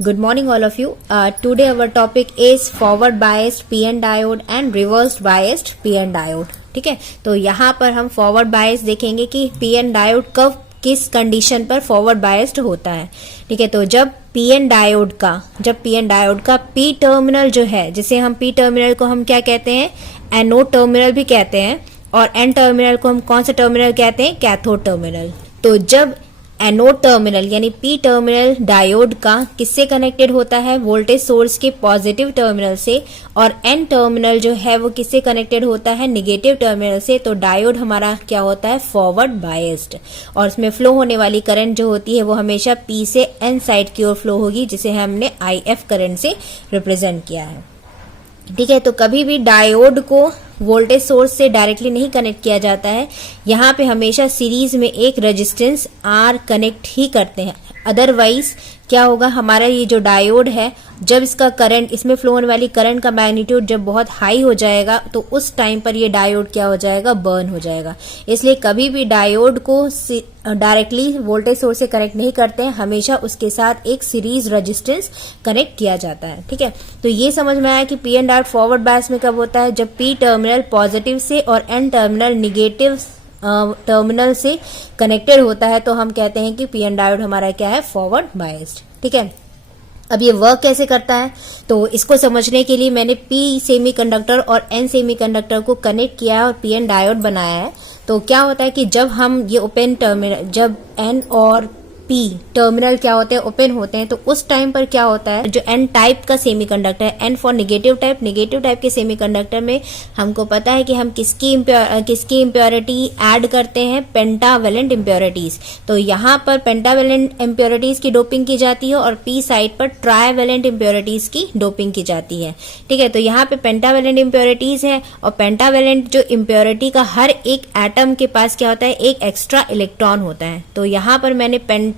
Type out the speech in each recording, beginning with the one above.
Good morning all of you. Today our topic is forward biased PN diode and reverse biased PN diode. ठीक है, तो यहाँ पर हम फॉरवर्ड बायस देखेंगे कि PN डायोड कब किस कंडीशन पर फॉरवर्ड बायस्ड होता है। ठीक है, तो जब PN डायोड का P टर्मिनल जो है, जिसे हम P टर्मिनल को हम क्या कहते हैं, एनोड टर्मिनल भी कहते हैं, और N टर्मिनल को हम कौन सा टर्मिनल कहते हैं, कैथोड टर्मिनल। तो जब एनोड टर्मिनल यानी P टर्मिनल डायोड का किससे कनेक्टेड होता है, वोल्टेज सोर्स के पॉजिटिव टर्मिनल से, और N टर्मिनल जो है वो किससे कनेक्टेड होता है, नेगेटिव टर्मिनल से, तो डायोड हमारा क्या होता है, फॉरवर्ड बायस्ड, और इसमें फ्लो होने वाली करंट जो होती है वो हमेशा P से N साइड की ओर फ्लो होगी, जिसे हमने IF करंट से रिप्रेजेंट किया है। ठीक है, तो कभी भी डायोड को वोल्टेज सोर्स से डायरेक्टली नहीं कनेक्ट किया जाता है, यहाँ पे हमेशा सीरीज में एक रेजिस्टेंस R कनेक्ट ही करते हैं। अदरवाइज क्या होगा, हमारा ये जो डायोड है, जब इसका करंट, इसमें फ्लो होने वाली करंट का मैग्नीट्यूड जब बहुत हाई हो जाएगा, तो उस टाइम पर ये डायोड क्या हो जाएगा, बर्न हो जाएगा। इसलिए कभी भी डायोड को डायरेक्टली वोल्टेज सोर्स से कनेक्ट नहीं करते हैं, हमेशा उसके साथ एक सीरीज रेजिस्टेंस कनेक्ट किया जाता है। ठीक है, तो ये समझ में आया कि PN डायोड फॉरवर्ड बायस में कब होता है, जब P टर्मिनल पॉजिटिव से और N टर्मिनल निगेटिव टर्मिनल से कनेक्टेड होता है, तो हम कहते हैं कि PN डायोड हमारा क्या है, फॉरवर्ड बायस्ड। ठीक है, अब ये वर्क कैसे करता है, तो इसको समझने के लिए मैंने P सेमीकंडक्टर और N सेमीकंडक्टर को कनेक्ट किया है और PN डायोड बनाया है। तो क्या होता है कि जब हम ये ओपन टर्मिनल, जब N और P टर्मिनल क्या होते हैं, ओपन होते हैं, तो उस टाइम पर क्या होता है, जो N टाइप का सेमीकंडक्टर है, N फॉर नेगेटिव टाइप के सेमीकंडक्टर में हमको पता है कि हम किसकी इम्प्योरिटी ऐड करते हैं, पेंटावेलेंट इम्प्योरिटीज। तो यहाँ पर पेंटावेलेंट इम्प्योरिटीज की डोपिंग की जाती है और P साइड पर ट्राइवेलेंट इम्प्योरिटीज की डोपिंग की जाती है। ठीक है, तो यहाँ पे पेंटावेलेंट इम्प्योरिटीज है, और पेंटावेलेंट जो इम्प्योरिटी का हर एक एटम के पास क्या होता है, एक एक्स्ट्रा इलेक्ट्रॉन होता है। तो यहाँ पर मैंने पेंटावेलेंट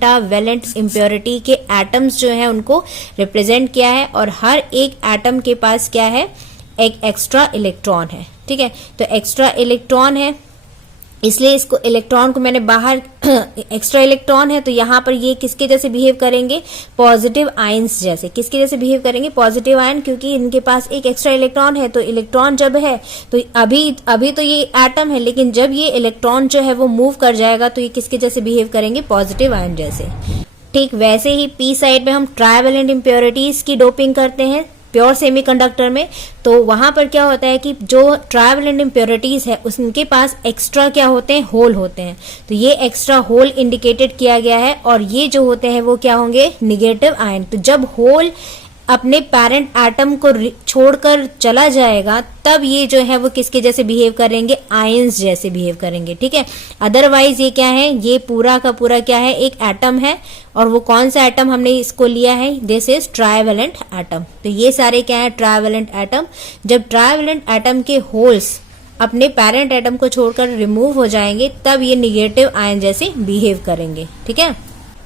इम्प्योरिटी के एटम्स जो है उनको रिप्रेजेंट किया है, और हर एक एटम के पास क्या है, एक एक्स्ट्रा इलेक्ट्रॉन है। ठीक है, तो एक्स्ट्रा इलेक्ट्रॉन है, इसलिए इसको इलेक्ट्रॉन को मैंने बाहर एक्स्ट्रा इलेक्ट्रॉन है, तो यहाँ पर ये किसके जैसे बिहेव करेंगे, पॉजिटिव आयंस जैसे। किसके जैसे बिहेव करेंगे, पॉजिटिव आयन, क्योंकि इनके पास एक एक्स्ट्रा इलेक्ट्रॉन है। तो इलेक्ट्रॉन जब है, तो अभी तो ये एटम है, लेकिन जब ये इलेक्ट्रॉन जो है वो मूव कर जाएगा, तो ये किसके जैसे बिहेव करेंगे, पॉजिटिव आयन जैसे। ठीक वैसे ही P साइड में हम ट्राइवेलेंट इम्प्योरिटीज की डोपिंग करते हैं प्योर सेमीकंडक्टर में। तो वहां पर क्या होता है कि जो ट्राइवेलेंट इम्प्योरिटीज है, उनके पास एक्स्ट्रा क्या होते हैं, होल होते हैं। तो ये एक्स्ट्रा होल इंडिकेटेड किया गया है, और ये जो होते हैं वो क्या होंगे, निगेटिव आयन। तो जब होल अपने पेरेंट एटम को छोड़कर चला जाएगा, तब ये जो है वो किसके जैसे बिहेव करेंगे, आयंस जैसे बिहेव करेंगे। ठीक है, अदरवाइज ये क्या है, ये पूरा का पूरा क्या है, एक एटम है, और वो कौन सा एटम हमने इसको लिया है, दिस इज ट्राइवेलेंट एटम। तो ये सारे क्या है, ट्राइवेलेंट एटम। जब ट्राइवेलेंट एटम के होल्स अपने पेरेंट एटम को छोड़कर रिमूव हो जाएंगे, तब ये निगेटिव आयन जैसे बिहेव करेंगे। ठीक है,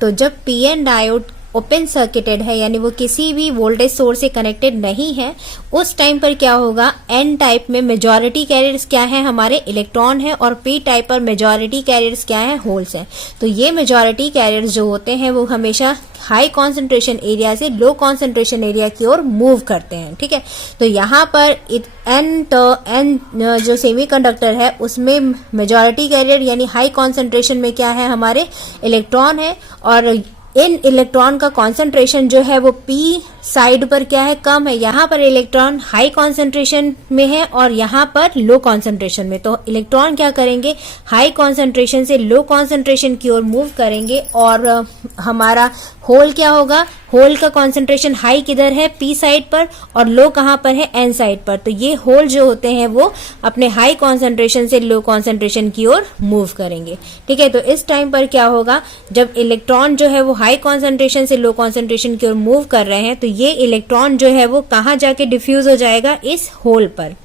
तो जब PN डायोड ओपन सर्किटेड है, यानी वो किसी भी वोल्टेज सोर्स से कनेक्टेड नहीं है, उस टाइम पर क्या होगा, N टाइप में मेजॉरिटी कैरियर्स क्या है, हमारे इलेक्ट्रॉन है, और P टाइप पर मेजॉरिटी कैरियर्स क्या है, होल्स हैं। तो ये मेजॉरिटी कैरियर्स जो होते हैं वो हमेशा हाई कॉन्सेंट्रेशन एरिया से लो कॉन्सेंट्रेशन एरिया की ओर मूव करते हैं। ठीक है, तो यहाँ पर N जो सेमीकंडक्टर है, उसमें मेजॉरिटी कैरियर यानी हाई कॉन्सेंट्रेशन में क्या है, हमारे इलेक्ट्रॉन है, और इन इलेक्ट्रॉन का कॉन्सेंट्रेशन जो है वो P साइड पर क्या है, कम है। यहाँ पर इलेक्ट्रॉन हाई कॉन्सेंट्रेशन में है और यहाँ पर लो कॉन्सेंट्रेशन में। तो इलेक्ट्रॉन क्या करेंगे, हाई कॉन्सेंट्रेशन से लो कॉन्सेंट्रेशन की ओर मूव करेंगे, और हमारा होल क्या होगा, होल का कॉन्सेंट्रेशन हाई किधर है, P साइड पर, और लो कहाँ पर है, N साइड पर। तो ये होल जो होते हैं वो अपने हाई कॉन्सेंट्रेशन से लो कॉन्सेंट्रेशन की ओर मूव करेंगे। ठीक है, तो इस टाइम पर क्या होगा, जब इलेक्ट्रॉन जो है वो हाई कॉन्सेंट्रेशन से लो कॉन्सेंट्रेशन की ओर मूव कर रहे हैं, तो ये इलेक्ट्रॉन जो है वो कहाँ जाके डिफ्यूज हो जाएगा, इस होल पर।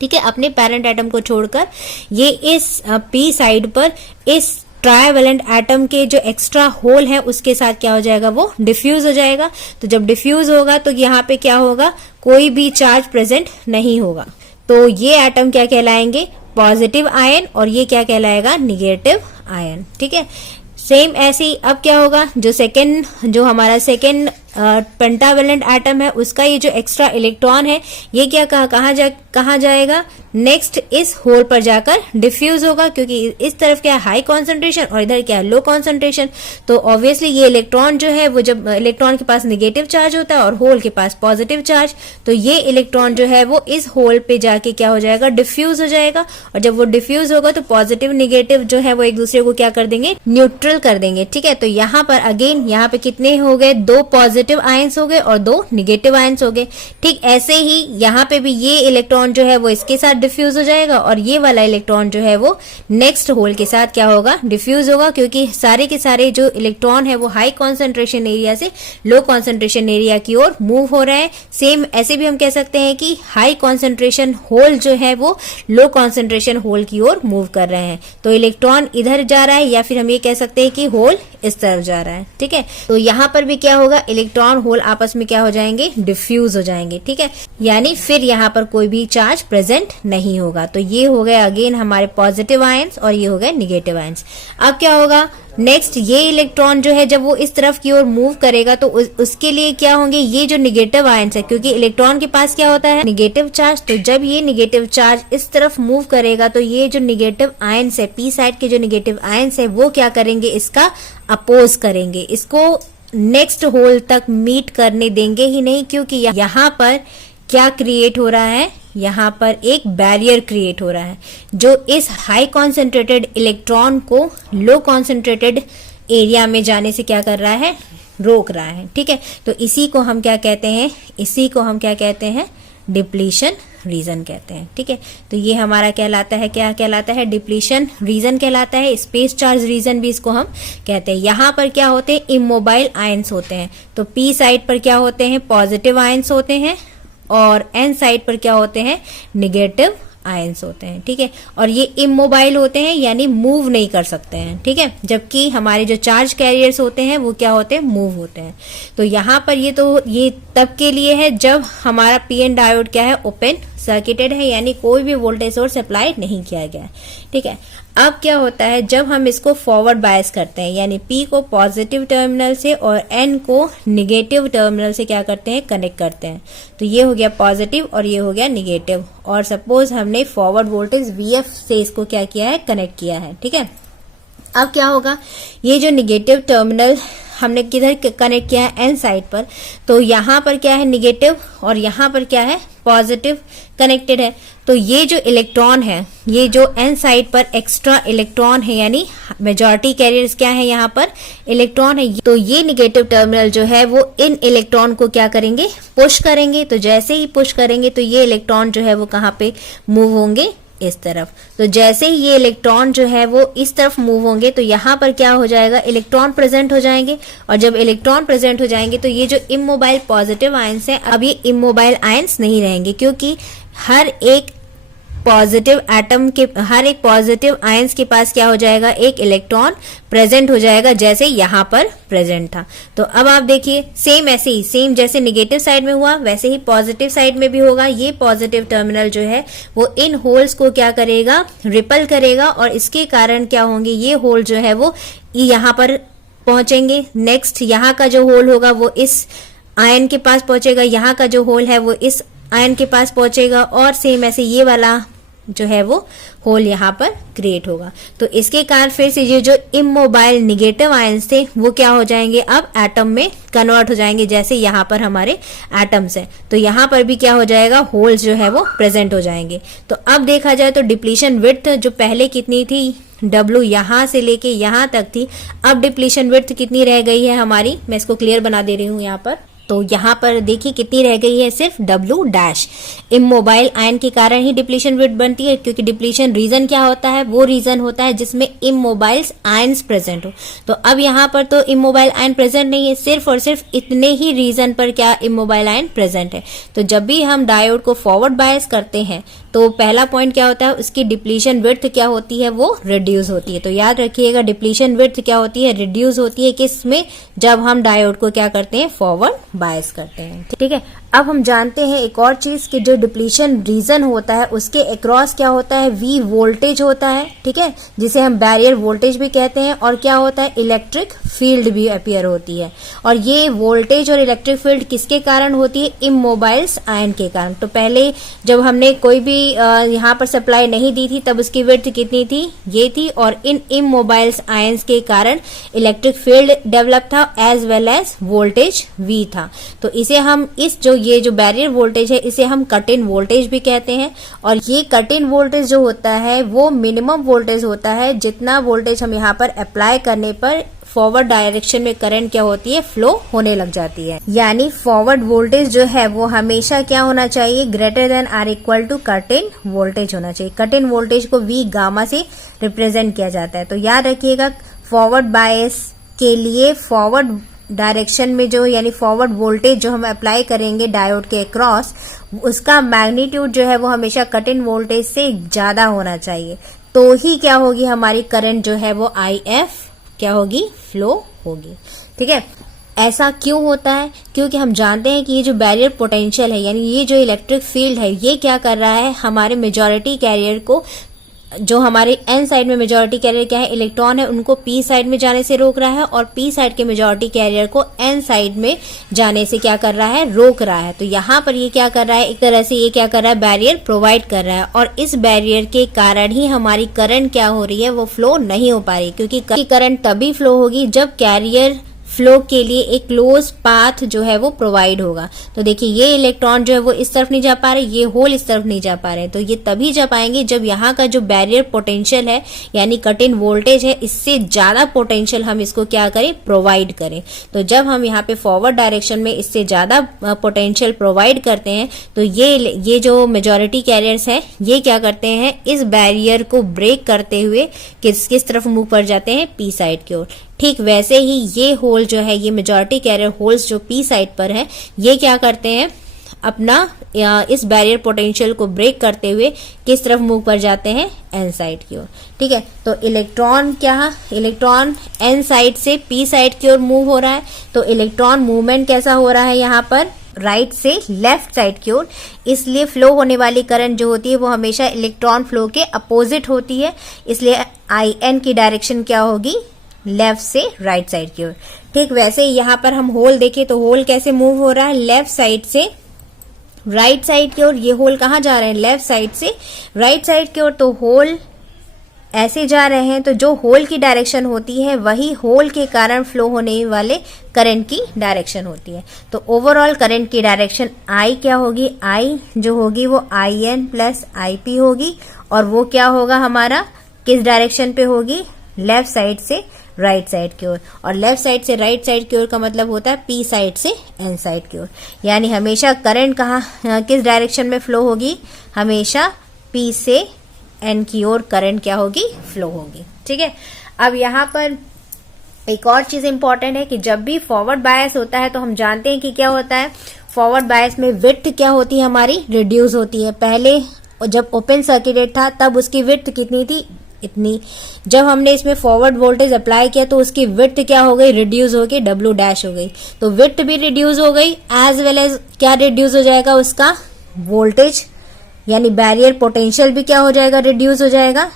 ठीक है, अपने पेरेंट एटम को छोड़कर ये इस P साइड पर इस ट्राइवेलेंट एटम के जो एक्स्ट्रा होल है उसके साथ क्या हो जाएगा, वो डिफ्यूज हो जाएगा। तो जब डिफ्यूज होगा तो यहाँ पे क्या होगा, कोई भी चार्ज प्रेजेंट नहीं होगा। तो ये एटम क्या कहलाएंगे, पॉजिटिव आयन, और ये क्या कहलाएगा, निगेटिव आयन। ठीक है, सेम ऐसे ही अब क्या होगा, जो हमारा सेकेंड पेंटावेलेंट एटम है उसका ये जो एक्स्ट्रा इलेक्ट्रॉन है ये क्या कहाँ जाएगा, नेक्स्ट इस होल पर जाकर डिफ्यूज होगा, क्योंकि इस तरफ क्या है हाई कॉन्सेंट्रेशन और इधर क्या है लो कॉन्सेंट्रेशन। तो ऑब्वियसली ये इलेक्ट्रॉन जो है वो जब इलेक्ट्रॉन के पास नेगेटिव चार्ज होता है और होल के पास पॉजिटिव चार्ज, तो ये इलेक्ट्रॉन जो है वो इस होल पे जाके क्या हो जाएगा, डिफ्यूज हो जाएगा। और जब वो डिफ्यूज होगा तो पॉजिटिव निगेटिव जो है वो एक दूसरे को क्या कर देंगे, न्यूट्रल कर देंगे। ठीक है, तो यहाँ पर अगेन यहाँ पे कितने हो गए, 2 पॉजिटिव आयंस हो गए और 2 निगेटिव आयंस हो गए। ठीक ऐसे ही यहाँ पे भी ये इलेक्ट्रॉन जो है वो इसके साथ डिफ्यूज हो जाएगा और ये वाला इलेक्ट्रॉन जो है वो नेक्स्ट होल के साथ क्या होगा, डिफ्यूज होगा, क्योंकि सारे के सारे जो इलेक्ट्रॉन है वो हाई कॉन्सेंट्रेशन एरिया से लो कॉन्सेंट्रेशन एरिया की ओर मूव हो रहे हैं। सेम ऐसे भी हम कह सकते हैं कि हाई कॉन्सेंट्रेशन होल जो है वो लो कॉन्सेंट्रेशन होल की ओर मूव कर रहे हैं। तो इलेक्ट्रॉन इधर जा रहा है या फिर हम ये कह सकते हैं कि होल इस तरफ जा रहा है। ठीक है, तो यहाँ पर भी क्या होगा, इलेक्ट्रॉन होल आपस में क्या हो जाएंगे, डिफ्यूज हो जाएंगे। ठीक है, यानी फिर यहाँ पर कोई भी चार्ज प्रेजेंट नहीं होगा। तो ये हो गए अगेन हमारे पॉजिटिव आयंस और ये हो गए निगेटिव आयंस। अब क्या होगा, नेक्स्ट ये इलेक्ट्रॉन जो है जब वो इस तरफ की ओर मूव करेगा तो उसके लिए क्या होंगे, ये जो निगेटिव आयंस है, क्योंकि इलेक्ट्रॉन के पास क्या होता है, निगेटिव चार्ज। तो जब ये निगेटिव चार्ज इस तरफ मूव करेगा तो ये जो निगेटिव आयंस है, पी साइड के जो निगेटिव आयंस है वो क्या करेंगे, इसका अपोज करेंगे, इसको नेक्स्ट होल तक मीट करने देंगे ही नहीं, क्योंकि यहाँ पर क्या क्रिएट हो रहा है, यहाँ पर एक बैरियर क्रिएट हो रहा है जो इस हाई कॉन्सेंट्रेटेड इलेक्ट्रॉन को लो कॉन्सेंट्रेटेड एरिया में जाने से क्या कर रहा है, रोक रहा है। ठीक है, तो इसी को हम क्या कहते हैं, इसी को हम क्या कहते हैं, डिप्लीशन रीजन कहते हैं। ठीक है, तो ये हमारा कहलाता है, क्या कहलाता है, डिप्लीशन रीजन कहलाता है। स्पेस चार्ज रीजन भी इसको हम कहते हैं। यहाँ पर क्या होते हैं, इमोबाइल आयंस होते हैं। तो पी साइड पर क्या होते हैं, पॉजिटिव आयंस होते हैं और एन साइड पर क्या होते हैं, निगेटिव आयंस होते हैं। ठीक है, और ये इमोबाइल होते हैं यानी मूव नहीं कर सकते हैं। ठीक है, जबकि हमारे जो चार्ज कैरियर्स होते हैं वो क्या होते हैं, मूव होते हैं। तो यहाँ पर ये तब के लिए है जब हमारा पीएन डायोड क्या है, ओपन सर्किटेड है, यानी कोई भी वोल्टेज सोर्स अप्लाई नहीं किया गया है। ठीक है, अब क्या होता है, जब हम इसको फॉरवर्ड बायस करते हैं, यानी P को पॉजिटिव टर्मिनल से और N को निगेटिव टर्मिनल से क्या करते हैं, कनेक्ट करते हैं। तो ये हो गया पॉजिटिव और ये हो गया निगेटिव, और सपोज हमने फॉरवर्ड वोल्टेज VF से इसको क्या किया है, कनेक्ट किया है। ठीक है, अब क्या होगा, ये जो निगेटिव टर्मिनल हमने किधर कनेक्ट किया है, एन साइड पर, तो यहाँ पर क्या है, निगेटिव और यहाँ पर क्या है, पॉजिटिव कनेक्टेड है। तो ये जो इलेक्ट्रॉन है, ये जो एन साइड पर एक्स्ट्रा इलेक्ट्रॉन है, यानी मेजॉरिटी कैरियर्स क्या है, यहाँ पर इलेक्ट्रॉन है। तो ये निगेटिव टर्मिनल जो है वो इन इलेक्ट्रॉन को क्या करेंगे, पुश करेंगे। तो जैसे ही पुश करेंगे तो ये इलेक्ट्रॉन जो है वो कहाँ पे मूव होंगे, इस तरफ। तो जैसे ही ये इलेक्ट्रॉन जो है वो इस तरफ मूव होंगे तो यहाँ पर क्या हो जाएगा, इलेक्ट्रॉन प्रेजेंट हो जाएंगे। और जब इलेक्ट्रॉन प्रेजेंट हो जाएंगे तो ये जो इमोबाइल पॉजिटिव आयंस है, अब ये इमोबाइल आयंस नहीं रहेंगे, क्योंकि हर एक पॉजिटिव एटम के, हर एक पॉजिटिव आयंस के पास क्या हो जाएगा, एक इलेक्ट्रॉन प्रेजेंट हो जाएगा, जैसे यहाँ पर प्रेजेंट था। तो अब आप देखिए, सेम ऐसे ही, सेम जैसे निगेटिव साइड में हुआ वैसे ही पॉजिटिव साइड में भी होगा। ये पॉजिटिव टर्मिनल जो है वो इन होल्स को क्या करेगा, रिपल करेगा, और इसके कारण क्या होंगे, ये होल जो है वो यहाँ पर पहुंचेंगे। नेक्स्ट यहाँ का जो होल होगा वो इस आयन के पास पहुंचेगा, यहाँ का जो होल है वो इस आयन के पास पहुंचेगा, और सेम ऐसे ये वाला जो है वो होल यहाँ पर क्रिएट होगा। तो इसके कारण फिर से ये जो इमोबाइल निगेटिव आयंस थे वो क्या हो जाएंगे, अब एटम में कन्वर्ट हो जाएंगे, जैसे यहाँ पर हमारे एटम्स हैं। तो यहाँ पर भी क्या हो जाएगा, होल्स जो है वो प्रेजेंट हो जाएंगे। तो अब देखा जाए तो डिप्लीशन विड्थ जो पहले कितनी थी, W यहाँ से लेके यहाँ तक थी, अब डिप्लीशन विड्थ कितनी रह गई है हमारी, मैं इसको क्लियर बना दे रही हूँ यहाँ पर। तो यहाँ पर देखिए कितनी रह गई है, सिर्फ W डैश। इमोबाइल आयन के कारण ही डिप्लीशन विड्थ बनती है, क्योंकि डिप्लीशन रीजन क्या होता है, वो रीजन होता है जिसमें इमोबाइल्स आयंस प्रेजेंट हो। तो अब यहाँ पर तो इमोबाइल आयन प्रेजेंट नहीं है, सिर्फ और सिर्फ इतने ही रीजन पर क्या इमोबाइल आयन प्रेजेंट है। तो जब भी हम डायोड को फॉरवर्ड बायस करते हैं तो पहला पॉइंट क्या होता है, उसकी डिप्लीशन विड्थ क्या होती है, वो रिड्यूस होती है। तो याद रखिएगा, डिप्लीशन विड्थ क्या होती है, रिड्यूस होती है, किसमें, जब हम डायोड को क्या करते हैं, फॉरवर्ड बायस करते हैं। ठीक है, अब हम जानते हैं एक और चीज कि जो डिप्लीशन रीजन होता है उसके अक्रॉस क्या होता है, वी वोल्टेज होता है, ठीक है, जिसे हम बैरियर वोल्टेज भी कहते हैं, और क्या होता है, इलेक्ट्रिक फील्ड भी अपीयर होती है। और ये वोल्टेज और इलेक्ट्रिक फील्ड किसके कारण होती है, इमोबाइल्स आयन के कारण। तो पहले जब हमने कोई भी यहाँ पर सप्लाई नहीं दी थी तब उसकी विड्थ कितनी थी, ये थी, और इन इमोबाइल्स आयंस के कारण इलेक्ट्रिक फील्ड डेवलप था as well as voltage V था। तो इसे हम ये जो बैरियर वोल्टेज है इसे हम कट इन वोल्टेज भी कहते हैं। और ये कट इन वोल्टेज जो होता है वो मिनिमम वोल्टेज होता है जितना वोल्टेज हम यहाँ पर अप्लाई करने पर फॉरवर्ड डायरेक्शन में करंट क्या होती है, फ्लो होने लग जाती है। यानी फॉरवर्ड वोल्टेज जो है वो हमेशा क्या होना चाहिए, greater than or equal to cut in voltage होना चाहिए। कट इन वोल्टेज को वी गामा से रिप्रेजेंट किया जाता है। तो याद रखिएगा फॉरवर्ड बायस के लिए फॉरवर्ड डायरेक्शन में जो यानी फॉरवर्ड वोल्टेज जो हम अप्लाई करेंगे डायोड के अक्रॉस, उसका मैग्नीट्यूड जो है वो हमेशा कट इन वोल्टेज से ज्यादा होना चाहिए। तो ही क्या होगी, हमारी करंट जो है वो IF क्या होगी, फ्लो होगी। ठीक है, ऐसा क्यों होता है, क्योंकि हम जानते हैं कि ये जो बैरियर पोटेंशियल है यानी ये जो इलेक्ट्रिक फील्ड है ये क्या कर रहा है, हमारे मेजॉरिटी कैरियर को, जो हमारे एन साइड में मेजॉरिटी कैरियर क्या है, इलेक्ट्रॉन है, उनको पी साइड में जाने से रोक रहा है, और पी साइड के मेजॉरिटी कैरियर को एन साइड में जाने से क्या कर रहा है, रोक रहा है। तो यहाँ पर ये क्या कर रहा है, एक तरह से ये क्या कर रहा है, बैरियर प्रोवाइड कर रहा है। और इस बैरियर के कारण ही हमारी करंट क्या हो रही है, वो फ्लो नहीं हो पा रही, क्योंकि करंट तभी फ्लो होगी जब कैरियर फ्लो के लिए एक क्लोज पाथ जो है वो प्रोवाइड होगा। तो देखिए ये इलेक्ट्रॉन जो है वो इस तरफ नहीं जा पा रहे, ये होल इस तरफ नहीं जा पा रहे, तो ये तभी जा पाएंगे जब यहाँ का जो बैरियर पोटेंशियल है यानी कट इन वोल्टेज है, इससे ज्यादा पोटेंशियल हम इसको क्या करें, प्रोवाइड करें। तो जब हम यहाँ पे फॉरवर्ड डायरेक्शन में इससे ज्यादा पोटेंशियल प्रोवाइड करते हैं तो ये जो मेजॉरिटी कैरियर्स है ये क्या करते हैं, इस बैरियर को ब्रेक करते हुए किस तरफ मूव कर जाते हैं, पी साइड की ओर। ठीक वैसे ही ये होल जो है, ये मेजॉरिटी कैरियर होल्स जो पी साइड पर है, ये क्या करते हैं, अपना इस बैरियर पोटेंशियल को ब्रेक करते हुए किस तरफ मूव कर जाते हैं, एन साइड की ओर। ठीक है, तो इलेक्ट्रॉन एन साइड से पी साइड की ओर मूव हो रहा है। तो इलेक्ट्रॉन मूवमेंट कैसा हो रहा है यहाँ पर, राइट से लेफ्ट साइड की ओर। इसलिए फ्लो होने वाली करंट जो होती है वो हमेशा इलेक्ट्रॉन फ्लो के अपोजिट होती है, इसलिए IN की डायरेक्शन क्या होगी, लेफ्ट से राइट साइड की ओर। ठीक वैसे यहाँ पर हम होल देखें तो होल कैसे मूव हो रहा है, लेफ्ट साइड से राइट साइड की ओर। ये होल कहाँ जा रहे हैं, लेफ्ट साइड से राइट साइड की ओर। तो होल ऐसे जा रहे हैं, तो जो होल की डायरेक्शन होती है वही होल के कारण फ्लो होने वाले करंट की डायरेक्शन होती है। तो ओवरऑल करंट की डायरेक्शन I क्या होगी, I जो होगी वो IN प्लस IP होगी, और वो क्या होगा हमारा, किस डायरेक्शन पे होगी, लेफ्ट साइड से राइट साइड की ओर। और लेफ्ट साइड से राइट साइड की ओर का मतलब होता है पी साइड से एन साइड की ओर। यानी हमेशा करंट कहाँ, किस डायरेक्शन में फ्लो होगी, हमेशा पी से एन की ओर करंट क्या होगी, फ्लो होगी। ठीक है, अब यहाँ पर एक और चीज इंपॉर्टेंट है कि जब भी फॉरवर्ड बायस होता है तो हम जानते हैं कि क्या होता है, फॉरवर्ड बायस में विड्थ क्या होती है, हमारी रिड्यूस होती है। पहले जब ओपन सर्किटेड था तब उसकी विड्थ कितनी थी, इतनी। जब हमने इसमें फॉरवर्ड वोल्टेज अप्लाई किया तो उसकी विड्थ क्या हो गई, रिड्यूस हो गई, W' हो गई। तो विड्थ भी रिड्यूस हो गई, एज वेल एज क्या रिड्यूस हो जाएगा, उसका वोल्टेज यानी बैरियर पोटेंशियल भी क्या हो जाएगा, रिड्यूस हो जाएगा।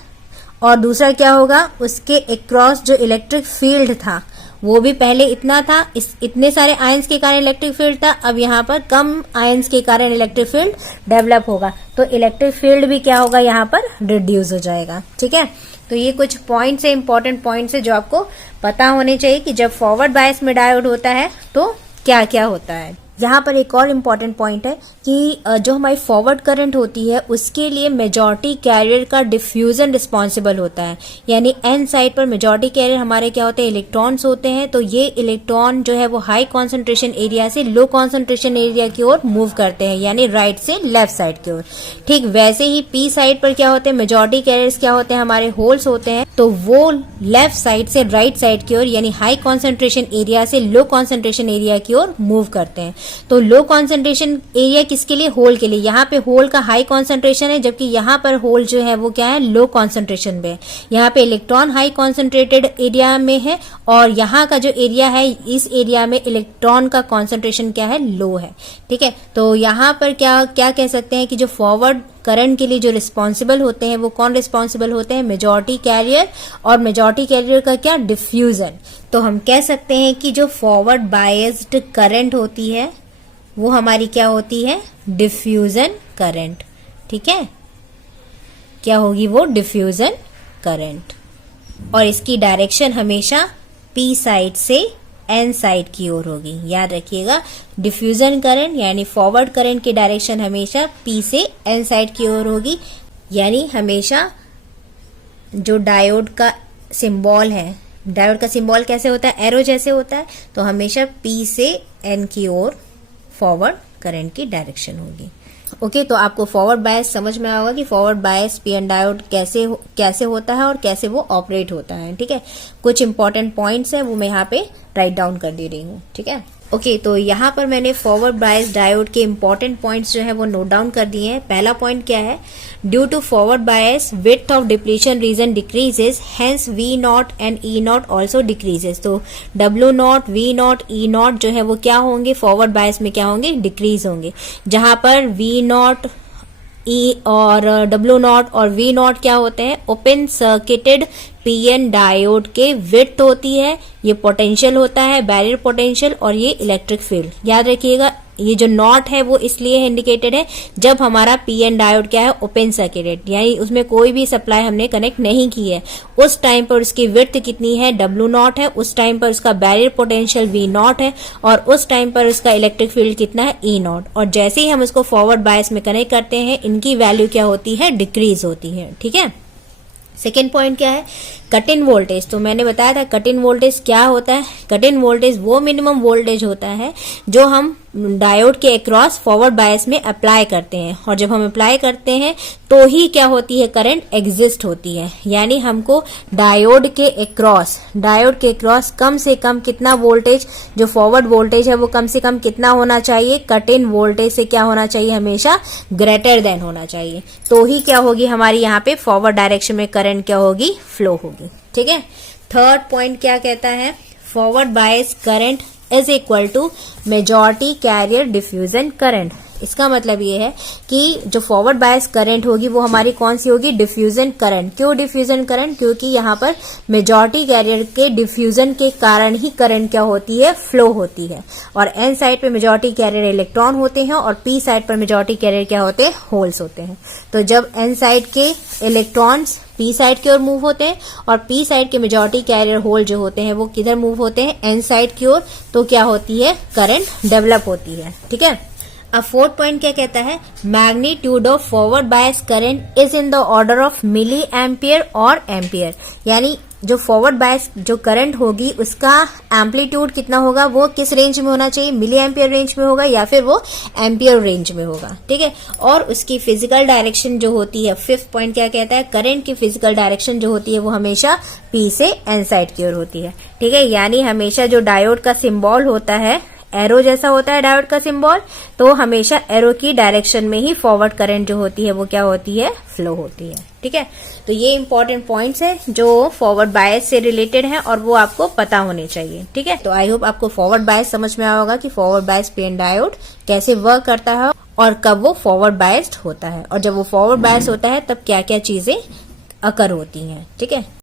और दूसरा क्या होगा, उसके अक्रॉस जो इलेक्ट्रिक फील्ड था वो भी पहले इतना था, इतने सारे आयंस के कारण इलेक्ट्रिक फील्ड था, अब यहाँ पर कम आयंस के कारण इलेक्ट्रिक फील्ड डेवलप होगा। तो इलेक्ट्रिक फील्ड भी क्या होगा, यहाँ पर रिड्यूस हो जाएगा। ठीक है, तो ये कुछ पॉइंट्स है, इंपॉर्टेंट पॉइंट्स है जो आपको पता होने चाहिए कि जब फॉरवर्ड बायस में डायोड होता है तो क्या क्या होता है। यहाँ पर एक और इम्पॉर्टेंट पॉइंट है कि जो हमारी फॉरवर्ड करंट होती है उसके लिए मेजॉरिटी कैरियर का डिफ्यूजन रिस्पॉन्सिबल होता है। यानी एन साइड पर मेजॉरिटी कैरियर हमारे क्या होते हैं, इलेक्ट्रॉन्स होते हैं। तो ये इलेक्ट्रॉन जो है वो हाई कॉन्सेंट्रेशन एरिया से लो कॉन्सेंट्रेशन एरिया की ओर मूव करते हैं, यानी राइट से लेफ्ट साइड की ओर। ठीक वैसे ही पी साइड पर क्या होते हैं, मेजॉरिटी कैरियर्स क्या होते हैं, हमारे होल्स होते हैं। तो वो लेफ्ट साइड से राइट साइड की ओर यानी हाई कॉन्सेंट्रेशन एरिया से लो कॉन्सेंट्रेशन एरिया की ओर मूव करते हैं। तो लो कॉन्सेंट्रेशन एरिया किसके लिए, होल के लिए। यहाँ पे होल का हाई कॉन्सेंट्रेशन है, जबकि यहाँ पर होल जो है वो क्या है, लो कॉन्सेंट्रेशन में है। यहाँ पे इलेक्ट्रॉन हाई कॉन्सेंट्रेटेड एरिया में है और यहाँ का जो एरिया है, इस एरिया में इलेक्ट्रॉन का कॉन्सेंट्रेशन क्या है, लो है। ठीक है, तो यहाँ पर क्या क्या कह सकते हैं कि जो फॉरवर्ड करंट के लिए जो रिस्पॉन्सिबल होते हैं वो कौन रिस्पॉन्सिबल होते हैं, मेजॉरिटी कैरियर, और मेजॉरिटी कैरियर का क्या, डिफ्यूजन। तो हम कह सकते हैं कि जो फॉरवर्ड बायस्ड करंट होती है वो हमारी क्या होती है, डिफ्यूजन करंट। ठीक है, क्या होगी वो, डिफ्यूजन करंट। और इसकी डायरेक्शन हमेशा पी साइड से एन साइड की ओर होगी। याद रखिएगा, डिफ्यूजन करंट यानी फॉरवर्ड करंट की डायरेक्शन हमेशा पी से एन साइड की ओर होगी। यानी हमेशा जो डायोड का सिंबल है, डायोड का सिंबल कैसे होता है, एरो जैसे होता है, तो हमेशा पी से एन की ओर फॉरवर्ड करंट की डायरेक्शन होगी। ओके, तो आपको फॉरवर्ड बायस समझ में आएगा कि फॉरवर्ड बायस पीएन डायोड कैसे होता है और कैसे वो ऑपरेट होता है। ठीक है, कुछ इंपॉर्टेंट पॉइंट्स हैं वो मैं यहाँ पे राइट डाउन कर दे रही हूँ। ठीक है, ओके, तो यहाँ पर मैंने फॉरवर्ड बायस डायोड के इंपॉर्टेंट पॉइंट्स जो है वो नोट डाउन कर दिए हैं। पहला पॉइंट क्या है, due to forward bias width of depletion region decreases, hence V not and E not also decreases. तो W not, V not, E not जो है वो क्या होंगे, फॉरवर्ड बायस में क्या होंगे, डिक्रीज होंगे। जहां पर वी नॉट, ई और डब्ल्यू नॉट और वी नॉट क्या होते हैं, ओपन सर्किटेड पीएन डायोड के विड्थ होती है, ये पोटेंशियल होता है, बैरियर पोटेंशियल, और ये इलेक्ट्रिक फील्ड। याद रखिएगा, ये जो नॉट है वो इसलिए इंडिकेटेड है जब हमारा पीएन डायोड क्या है, ओपन सर्किटेड, यानी उसमें कोई भी सप्लाई हमने कनेक्ट नहीं की है। उस टाइम पर उसकी विड्थ कितनी है, डब्ल्यू नॉट है, उस टाइम पर उसका बैरियर पोटेंशियल वी नॉट है, और उस टाइम पर उसका इलेक्ट्रिक फील्ड कितना है, ई नॉट। और जैसे ही हम उसको फॉरवर्ड बायस में कनेक्ट करते हैं, इनकी वैल्यू क्या होती है, डिक्रीज होती है। ठीक है, सेकेंड पॉइंट क्या है, कट इन वोल्टेज। तो मैंने बताया था कट इन वोल्टेज क्या होता है। कट इन वोल्टेज वो मिनिमम वोल्टेज होता है जो हम डायोड के अक्रॉस फॉरवर्ड बायस में अप्लाई करते हैं, और जब हम अप्लाई करते हैं तो ही क्या होती है, करंट एग्जिस्ट होती है। यानी हमको डायोड के अक्रॉस कम से कम कितना वोल्टेज, जो फॉरवर्ड वोल्टेज है वो कम से कम कितना होना चाहिए, कट इन वोल्टेज से क्या होना चाहिए, हमेशा ग्रेटर देन होना चाहिए। तो ही क्या होगी, हमारी यहाँ पे फॉरवर्ड डायरेक्शन में करंट क्या होगी, फ्लो होगी। ठीक है, थर्ड पॉइंट क्या कहता है, forward bias current is equal to majority carrier diffusion current. इसका मतलब ये है कि जो फॉरवर्ड बायस करंट होगी वो हमारी कौन सी होगी, डिफ्यूजन करंट। क्यों डिफ्यूजन करंट, क्योंकि यहाँ पर मेजॉरिटी कैरियर के डिफ्यूजन के कारण ही करंट क्या होती है, फ्लो होती है। और एन साइड पे मेजॉरिटी कैरियर इलेक्ट्रॉन होते हैं और पी साइड पर मेजॉरिटी कैरियर क्या होते हैं, होल्स होते हैं। तो जब एन साइड के इलेक्ट्रॉन्स पी साइड की ओर मूव होते हैं और पी साइड के मेजॉरिटी कैरियर होल जो होते हैं वो किधर मूव होते हैं, एन साइड की ओर, तो क्या होती है, करंट डेवलप होती है। ठीक है, अब फोर्थ पॉइंट क्या कहता है, magnitude of forward bias current is in the order of milli ampere और एम्पियर। यानी जो फॉरवर्ड बायस जो करंट होगी उसका एम्पलीट्यूड कितना होगा, वो किस रेंज में होना चाहिए, मिली एम्पियर रेंज में होगा या फिर वो एम्पियर रेंज में होगा। ठीक है, और उसकी फिजिकल डायरेक्शन जो होती है, फिफ्थ पॉइंट क्या कहता है, करंट की फिजिकल डायरेक्शन जो होती है वो हमेशा पी से एन साइड की ओर होती है। ठीक है, यानी हमेशा जो डायोड का सिंबल होता है, एरो जैसा होता है डायोड का सिंबल, तो हमेशा एरो की डायरेक्शन में ही फॉरवर्ड करंट जो होती है वो क्या होती है, फ्लो होती है। ठीक है, तो ये इंपॉर्टेंट पॉइंट्स है जो फॉरवर्ड बायस से रिलेटेड है और वो आपको पता होने चाहिए। ठीक है, तो आई होप आपको फॉरवर्ड बायस समझ में आया होगा कि फॉरवर्ड बायस पीएन डायोड कैसे वर्क करता है और कब वो फॉरवर्ड बायस्ड होता है, और जब वो फॉरवर्ड बायस होता है तब क्या क्या चीजें अकर होती हैं। ठीक है।